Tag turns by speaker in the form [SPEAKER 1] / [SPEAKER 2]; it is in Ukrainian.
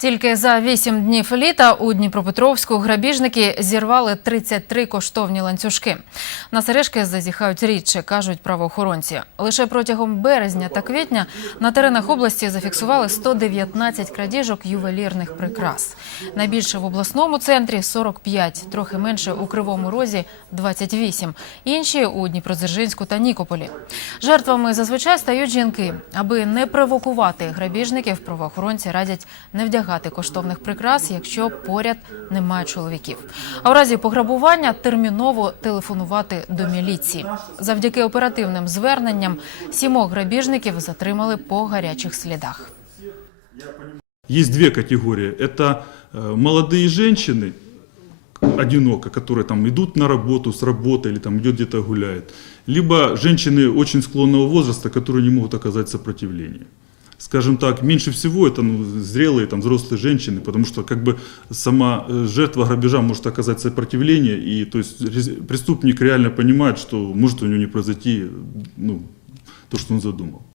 [SPEAKER 1] Тільки за вісім днів літа у Дніпропетровську грабіжники зірвали 33 коштовні ланцюжки. На сережки зазіхають рідше, кажуть правоохоронці. Лише протягом березня та квітня на теренах області зафіксували 119 крадіжок ювелірних прикрас. Найбільше в обласному центрі 45, трохи менше у Кривому Розі 28, інші у Дніпродзержинську та Нікополі. Жертвами зазвичай стають жінки. Аби не провокувати грабіжників, правоохоронці радять не вдягати коштовних прикрас, якщо поряд немає чоловіків. А в разі пограбування терміново телефонувати до міліції. Завдяки оперативним зверненням сімох грабіжників затримали по гарячих слідах.
[SPEAKER 2] Есть две категории. Это э, молодые женщины, одиноко, которые там идут на работу, с работы или там идет где-то гуляет. Либо женщины очень склонного возраста, которые не могут оказать сопротивление. Скажем так, меньше всего это ну, зрелые, там, взрослые женщины, потому что как бы сама э, жертва грабежа может оказать сопротивление, и то есть рез- преступник реально понимает, что может у него не произойти ну, то, что он задумал.